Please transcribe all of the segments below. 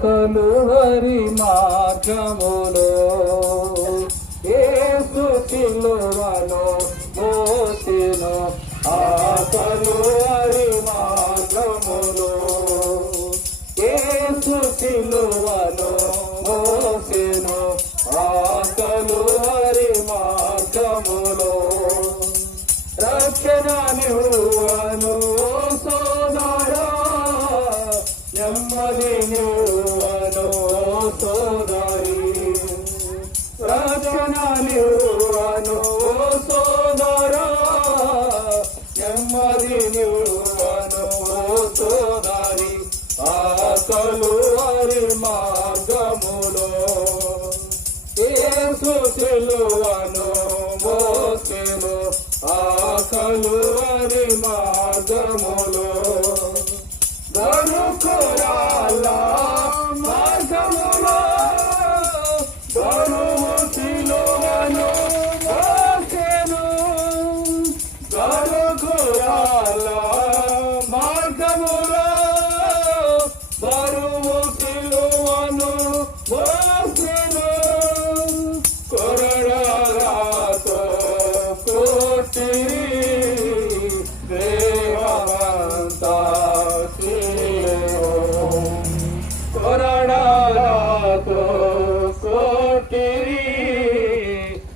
కలువరి మార్గములో యేసు సిలువను మోసెను కలువరి మార్గములో యేసు సిలువను మోసెను కలువరి మార్గములో రక్షణ నివ్వను సోదరా నెమ్మది నివ్వను సోదరి రక్షణ నివ్వను సోదరా నెమ్మది నివ్వను సోదరి కలువరి మార్గములో యేసు సిలువను మోసెను కలువరి మార్గములో గనుకురాల మార్గములో గనుము సిలువను మోసెను గనుకురాల మార్గములో గనుము సిలువను మోసెను కొరడాలతో కోటి దేవమంతా కొరడాలతో కోటిరి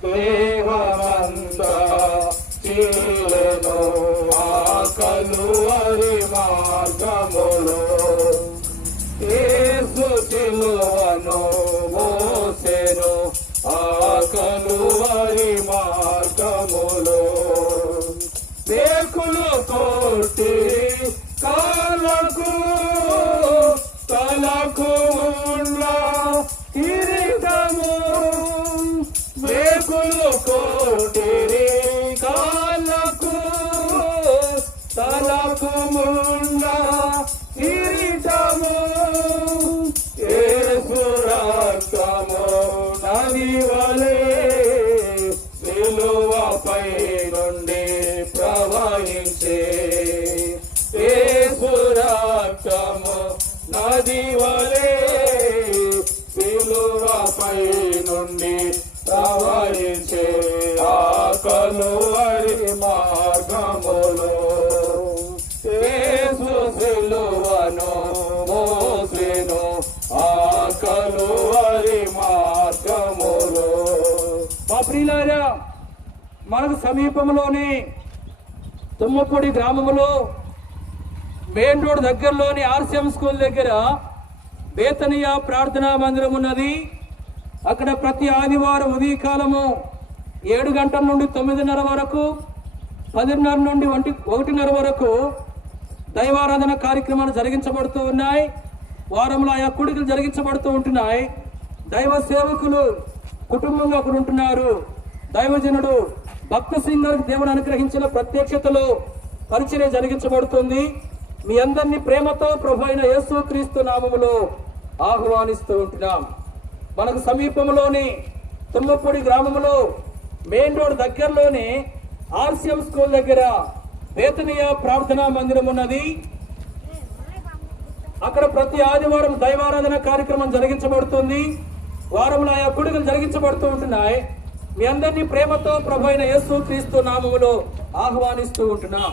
దేవమంతా చీలెను కలువరి మార్గములో యేసు సిలువను మోసెను కలువరి మార్గములో వేకులు కోటి కాలకు తలకు కిరీటము వేకులు కోటి కాలకు తలకు ముండ కిరీటము యేసు రక్తము నది వలె సిలువపై నుండి ప్రవహించే యేసు రక్తము నది వలె సిలువపై నుండి ప్రవహించే కలువరి మార్గములో యేసు సిలువను మోసెను కలువరి మార్గములో. మా ప్రియులారా, మనకు సమీపంలోని తుమ్మపూడి గ్రామంలో మెయిన్ రోడ్ దగ్గరలోని ఆర్సిఎం స్కూల్ దగ్గర బేతనియా ప్రార్థనా మందిరం ఉన్నది. అక్కడ ప్రతి ఆదివారం ఉదయకాలము 7 గంటల నుండి 9:30 వరకు, 10:30 నుండి 1:30 వరకు దైవారాధన కార్యక్రమాలు జరిగించబడుతూ ఉన్నాయి. వారంలో ఆయా కూడికలు జరిగించబడుతూ ఉంటున్నాయి. దైవ సేవకులు కుటుంబంగా అక్కడ ఉంటున్నారు. దైవజనుడు భక్త సింగ్ గారికి దేవుడు అనుగ్రహించిన ప్రత్యక్షతలో పరిచర్య జరిగించబడుతుంది. మీ అందరినీ ప్రేమతో ప్రభు అయిన యేసు క్రీస్తు నామములో ఆహ్వానిస్తూ ఉంటున్నాం. మనకు సమీపంలోని తుమ్మపూడి గ్రామంలో మెయిన్ రోడ్ దగ్గరలోని ఆర్సిఎం స్కూల్ దగ్గర బేతనియా ప్రార్థనా మందిరం ఉన్నది. అక్కడ ప్రతి ఆదివారం దైవారాధన కార్యక్రమం జరిగించబడుతుంది. వారంలో ఆయా కూడికలు జరిగించబడుతూ ఉంటున్నాయి. మీ అందరినీ ప్రేమతో ప్రభు అయిన యేసు క్రీస్తు నామములో ఆహ్వానిస్తూ ఉంటున్నాం.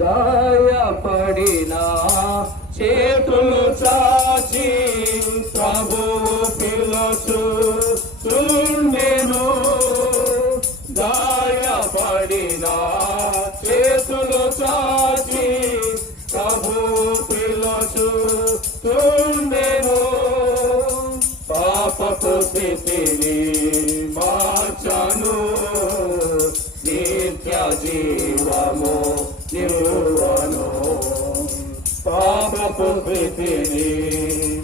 గాయపడిన చేతులు చాచి ప్రభువు పిలుచుచుండెను. గాయపడిన చేతులు చాచి ప్రభువు పిలుచుచుండెను. పాపపు స్థితిని మార్చను, నిత్య జీవము నిలువను. పాపపు స్థితిని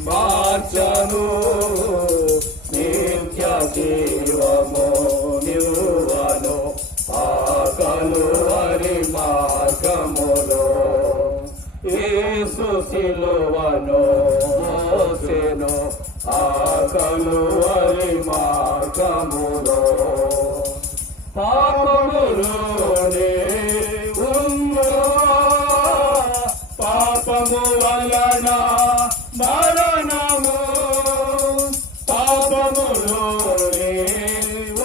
మార్చను, నిత్య జీవము నిలువను. కలువరి మార్గములో యేసు సిలువను మోసెను కలువరి మార్గములో. పాపములోనే ఉన్న పాపము వలన మరణము పాపములోనే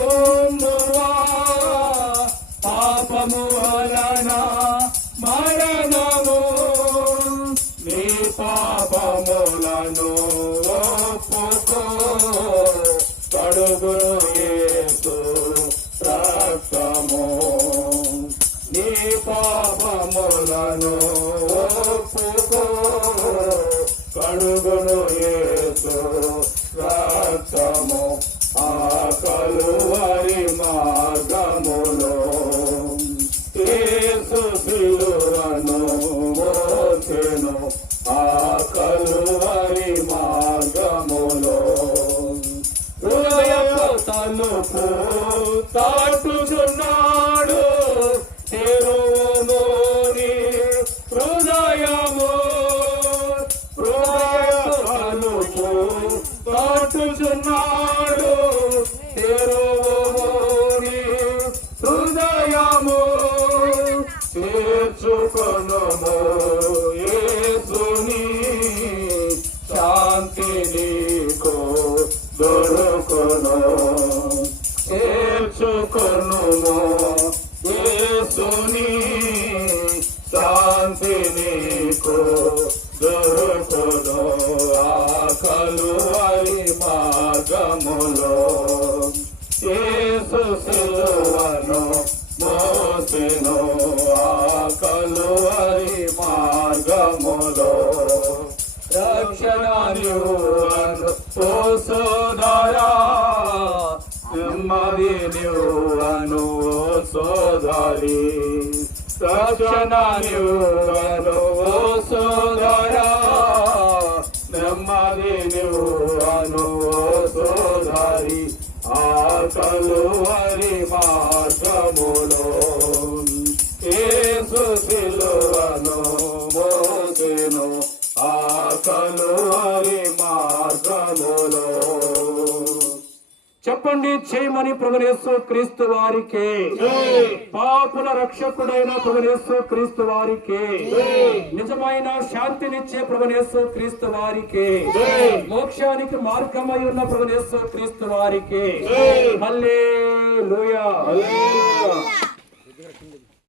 ఉండువా పాపము వలన మరణము నీ పాపములను ఒప్పుకో కడుగును యేసు రక్తము నీ పాపములను ఒప్పుకో కడుగును యేసు రక్తము ఆ కలువరి మార్గములో యేసు సిలువను మోసెను ఆ కలువరి మార్గములో హృదయపు తలుపు తాటుచున్నాడు తెరువుమోని హృదయము తలుపు తాటుచున్నాడు తెరువుమోని హృదయము చేర్చుకొనుము యేసుని శాంతి నీకు దొరుకును చేర్చుకొనుము యేసుని శాంతి నీకు దొరుకును ఆ కలువరి మార్గములో యేసు సిలువను మోసెను ఆ కలువరి మార్గములో రక్షణను ఓ సోదరా నెమ్మది నీవను ఓ సోదరి రక్షణను ఓ సోదరా నెమ్మది నీవను ఓ సోదరి ఆ కలువరి మార్గములో యేసు సిలువను మోసెను ఆ కలువరి మార్గములో చెప్పండి చేయమని ప్రభువు యేసు క్రీస్తు వారికి పాపుల రక్షకుడైన ప్రభువు యేసు క్రీస్తు వారికి నిజమైన శాంతినిచ్చే ప్రభువు యేసు క్రీస్తు వారికి మోక్షానికి మార్గమై ఉన్న ప్రభువు యేసు క్రీస్తు వారికి హల్లెలూయా.